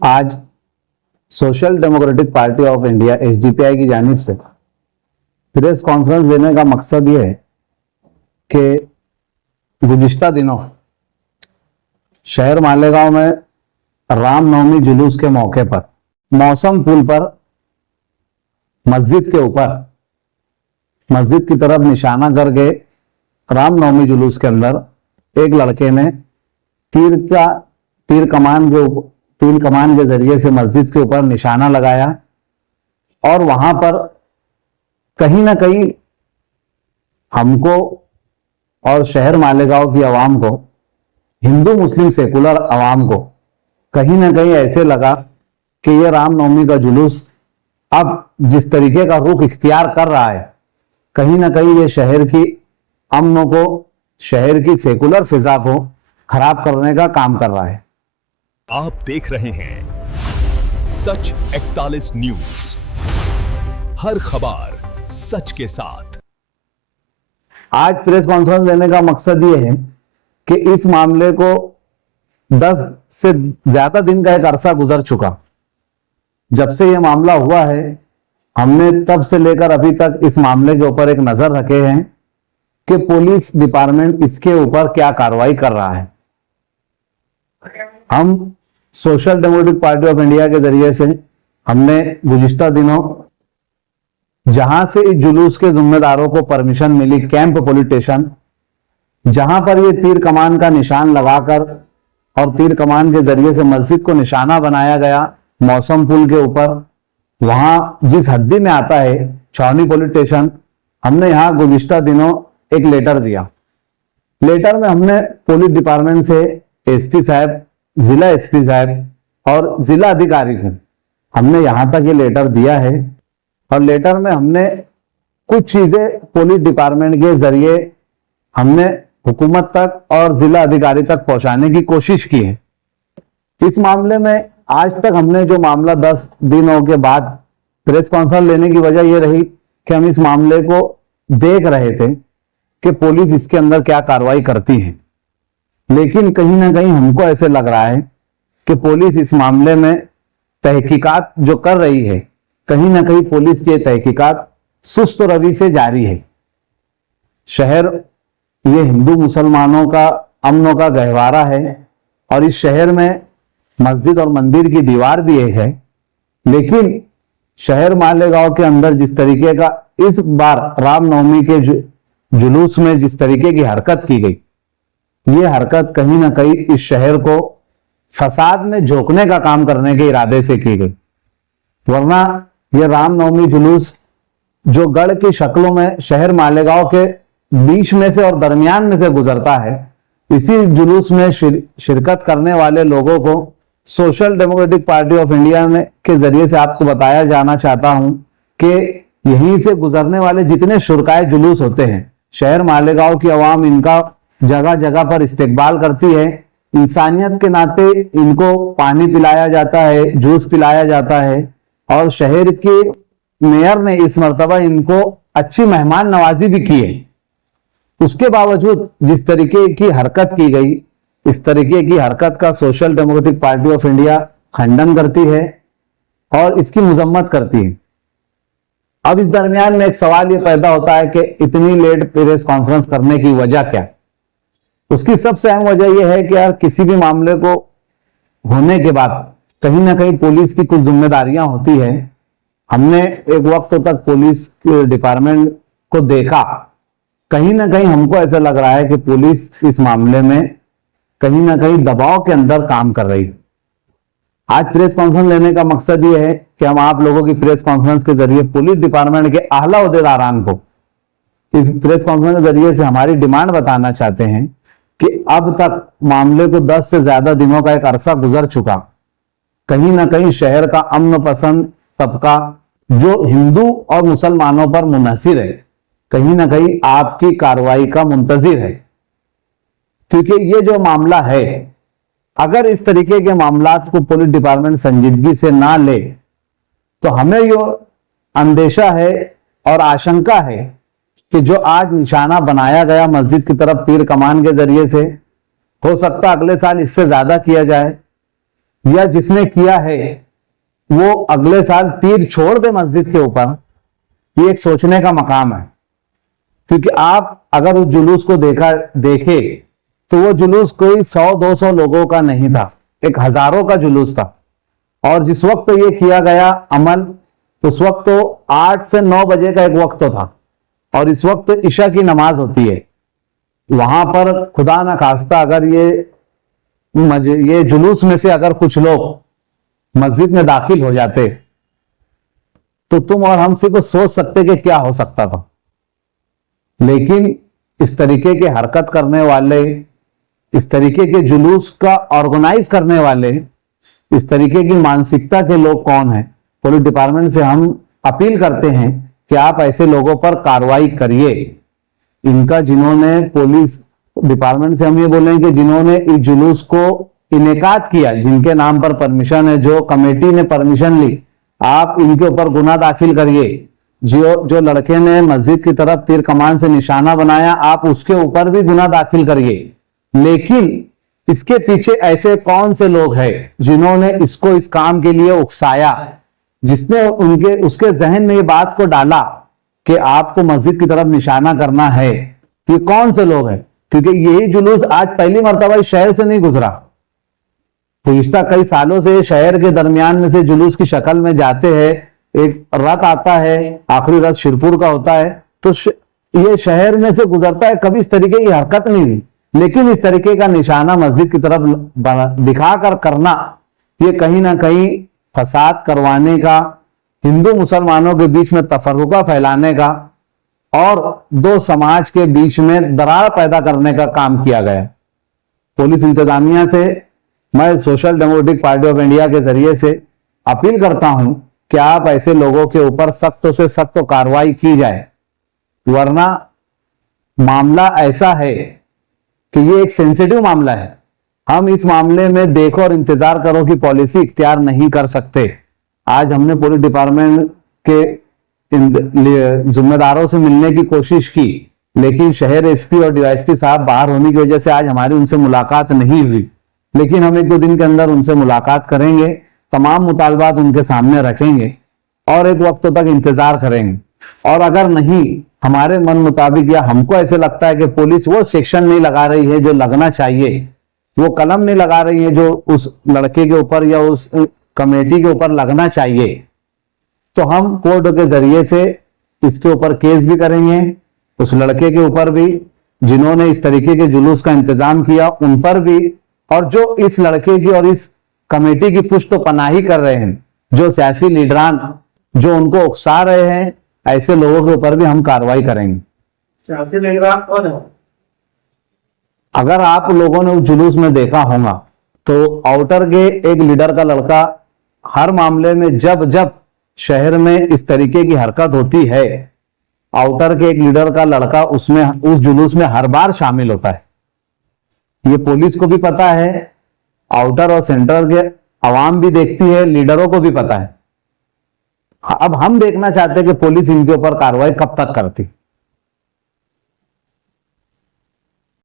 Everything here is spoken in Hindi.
आज social democratic party of India SDPI की जानिब से प्रेस कॉन्फ्रेंस देने का मकसद ये है कि गुज़िश्ता दिनों शहर मालेगांव में रामनवमी जुलूस के मौके पर मौसम पुल पर मस्जिद के ऊपर मस्जिद की तरफ निशाना करके रामनवमी जुलूस के अंदर एक लड़के ने तीर कमान के जरिए से मस्जिद के ऊपर निशाना लगाया और वहां पर कहीं ना कहीं हमको और शहर मालेगांव की आवाम को, हिंदू मुस्लिम सेकुलर आवाम को कहीं ना कहीं ऐसे लगा कि ये रामनवमी का जुलूस अब जिस तरीके का रुख इख्तियार कर रहा है, कहीं ना कहीं ये शहर की अमन को, शहर की सेकुलर फिजा को खराब करने का काम कर रहा है। आप देख रहे हैं सच 41 न्यूज, हर खबर सच के साथ। आज प्रेस कॉन्फ्रेंस देने का मकसद ये है कि इस मामले को 10 से ज्यादा दिन का एक अरसा गुजर चुका। जब से ये मामला हुआ है, हमने तब से लेकर अभी तक इस मामले के ऊपर एक नजर रखे हैं कि पुलिस डिपार्टमेंट इसके ऊपर क्या कार्रवाई कर रहा है। हम social democratic party of India के जरिए से हमने गुज़िश्ता दिनों जहां से इस जुलूस के जिम्मेदारों को परमिशन मिली, कैंप पुलिस स्टेशन, जहां पर ये तीर कमान का निशान लगाकर और तीर कमान के जरिए से मस्जिद को निशाना बनाया गया मौसम पुल के ऊपर, वहां जिस हद्दी में आता है छावनी पुलिस स्टेशन, हमने यहां गुज़िश्ता दिनों एक लेटर दिया। लेटर में हमने पुलिस डिपार्टमेंट से एसपी साहब, जिला एसपी साहब और जिला अधिकारी को हमने यहां तक ये लेटर दिया है और लेटर में हमने कुछ चीजें पुलिस डिपार्टमेंट के जरिए हमने हुकूमत तक और जिला अधिकारी तक पहुंचाने की कोशिश की है। इस मामले में आज तक हमने जो मामला 10 दिनों के बाद प्रेस कॉन्फ्रेंस लेने की वजह यह रही कि हम इस मामले को देख रहे थे कि पुलिस इसके अंदर क्या कार्रवाई करती है, लेकिन कहीं ना कहीं हमको ऐसे लग रहा है कि पुलिस इस मामले में तहकीकात जो कर रही है, कहीं ना कहीं पुलिस की तहकीकात सुस्त रवि से जारी है। शहर ये हिंदू मुसलमानों का अमनों का गहवारा है और इस शहर में मस्जिद और मंदिर की दीवार भी एक है, लेकिन शहर मालेगांव के अंदर जिस तरीके का इस बार रामनवमी के जुलूस में जिस तरीके की हरकत की गई, ये हरकत कहीं ना कहीं इस शहर को फसाद में झोंकने का काम करने के इरादे से की गई। वरना ये रामनवमी जुलूस जो गढ़ की शक्लों में शहर मालेगांव के बीच में से और दरमियान में से गुजरता है, इसी जुलूस में शिरकत करने वाले लोगों को social democratic party of India के जरिए से आपको बताया जाना चाहता हूं कि यहीं से गुजरने वाले जितने शुरकाए जुलूस होते हैं, शहर मालेगांव की आवाम इनका जगह जगह पर इस्तेकबाल करती है। इंसानियत के नाते इनको पानी पिलाया जाता है, जूस पिलाया जाता है और शहर के मेयर ने इस मर्तबा इनको अच्छी मेहमान नवाजी भी की है। उसके बावजूद जिस तरीके की हरकत की गई, इस तरीके की हरकत का social democratic party of India खंडन करती है और इसकी मजम्मत करती है। अब इस दरमियान में एक सवाल ये पैदा होता है कि इतनी लेट प्रेस कॉन्फ्रेंस करने की वजह क्या? उसकी सबसे अहम वजह यह है कि यार किसी भी मामले को होने के बाद कहीं ना कहीं पुलिस की कुछ जिम्मेदारियां होती है। हमने एक वक्त तक पुलिस डिपार्टमेंट को देखा, कहीं ना कहीं हमको ऐसा लग रहा है कि पुलिस इस मामले में कहीं ना कहीं दबाव के अंदर काम कर रही है। आज प्रेस कॉन्फ्रेंस लेने का मकसद ये है कि हम आप लोगों की प्रेस कॉन्फ्रेंस के जरिए पुलिस डिपार्टमेंट के आला ओहदेदारान को इस प्रेस कॉन्फ्रेंस के जरिए से हमारी डिमांड बताना चाहते हैं कि अब तक मामले को 10 से ज्यादा दिनों का एक अरसा गुजर चुका। कहीं ना कहीं शहर का अमन पसंद तबका जो हिंदू और मुसलमानों पर मुनहसिर है, कहीं ना कहीं आपकी कार्रवाई का मुंतजिर है। क्योंकि ये जो मामला है, अगर इस तरीके के मामलात को पुलिस डिपार्टमेंट संजीदगी से ना ले तो हमें यो अंदेशा है और आशंका है कि जो आज निशाना बनाया गया मस्जिद की तरफ तीर कमान के जरिए से, हो सकता अगले साल इससे ज्यादा किया जाए। या जिसने किया है वो अगले साल तीर छोड़ दे मस्जिद के ऊपर, ये एक सोचने का मकाम है। क्योंकि आप अगर उस जुलूस को देखे तो वो जुलूस कोई 100-200 लोगों का नहीं था, एक हजारों का जुलूस था। और जिस वक्त ये किया गया अमल, उस वक्त तो 8 से 9 बजे का एक वक्त तो था, और इस वक्त ईशा की नमाज होती है। वहां पर खुदा ना खास्ता अगर ये जुलूस में से अगर कुछ लोग मस्जिद में दाखिल हो जाते तो तुम और हम सिर्फ सोच सकते कि क्या हो सकता था। लेकिन इस तरीके के हरकत करने वाले, इस तरीके के जुलूस का ऑर्गेनाइज करने वाले, इस तरीके की मानसिकता के लोग कौन हैं? पुलिस डिपार्टमेंट से हम अपील करते हैं कि आप ऐसे लोगों पर कार्रवाई करिए। इनका जिन्होंने, पुलिस डिपार्टमेंट से हम ये बोलें कि जिन्होंने इस जुलूस को इनेकाद किया, जिनके नाम पर परमिशन है, जो कमेटी ने परमिशन ली, आप इनके ऊपर गुना दाखिल करिए। जो लड़के ने मस्जिद की तरफ तीर कमान से निशाना बनाया, आप उसके ऊपर भी गुना दाखिल करिए। लेकिन इसके पीछे ऐसे कौन से लोग हैं जिन्होंने इसको इस काम के लिए उकसाया, जिसने उसके जहन में ये बात को डाला कि आपको मस्जिद की तरफ निशाना करना है? ये कौन से लोग हैं? क्योंकि यही जुलूस आज पहली मर्तबा इस शहर से नहीं गुजरा। पिछले कई सालों से शहर के दरमियान में से जुलूस की शक्ल में जाते हैं। एक रथ आता है, आखिरी रथ शिरपुर का होता है, तो ये शहर में से गुजरता है। कभी इस तरीके की हरकत नहीं हुई, लेकिन इस तरीके का निशाना मस्जिद की तरफ दिखाकर करना, ये कहीं ना कहीं फसाद करवाने का, हिंदू मुसलमानों के बीच में तफर्रुका फैलाने का और दो समाज के बीच में दरार पैदा करने का काम किया गया। पुलिस इंतजामिया से मैं social democratic party of India के जरिए से अपील करता हूं कि आप ऐसे लोगों के ऊपर सख्त से सख्त कार्रवाई की जाए, वरना मामला ऐसा है कि ये एक सेंसिटिव मामला है। हम इस मामले में देखो और इंतजार करो की पॉलिसी इख्तियार नहीं कर सकते। आज हमने पुलिस डिपार्टमेंट के जिम्मेदारों से मिलने की कोशिश की, लेकिन शहर एसपी और डीवाईएसपी साहब बाहर होने की वजह से आज हमारी उनसे मुलाकात नहीं हुई। लेकिन हम 1-2 दिन के अंदर उनसे मुलाकात करेंगे, तमाम मुतालबात उनके सामने रखेंगे और एक वक्त तक इंतजार करेंगे। और अगर नहीं हमारे मन मुताबिक, या हमको ऐसे लगता है कि पुलिस वो सेक्शन नहीं लगा रही है जो लगना चाहिए, वो कलम नहीं लगा रही है जो उस लड़के के ऊपर या उस कमेटी के ऊपर लगना चाहिए, तो हम कोर्ट के जरिए से इसके ऊपर केस भी करेंगे, उस लड़के के ऊपर भी जिन्होंने इस तरीके के जुलूस का इंतजाम किया उन पर भी, और जो इस लड़के की और इस कमेटी की पुष्ट पनाही कर रहे हैं, जो सियासी लीडरान जो उनको उकसा रहे हैं, ऐसे लोगों के ऊपर भी हम कार्रवाई करेंगे। सियासी लीडरान कौन है? अगर आप लोगों ने उस जुलूस में देखा होगा तो आउटर के एक लीडर का लड़का हर मामले में, जब जब शहर में इस तरीके की हरकत होती है, आउटर के एक लीडर का लड़का उसमें, उस जुलूस में हर बार शामिल होता है। ये पुलिस को भी पता है, आउटर और सेंटर के अवाम भी देखती है, लीडरों को भी पता है। अब हम देखना चाहते हैं कि पुलिस इनके ऊपर कार्रवाई कब तक करती।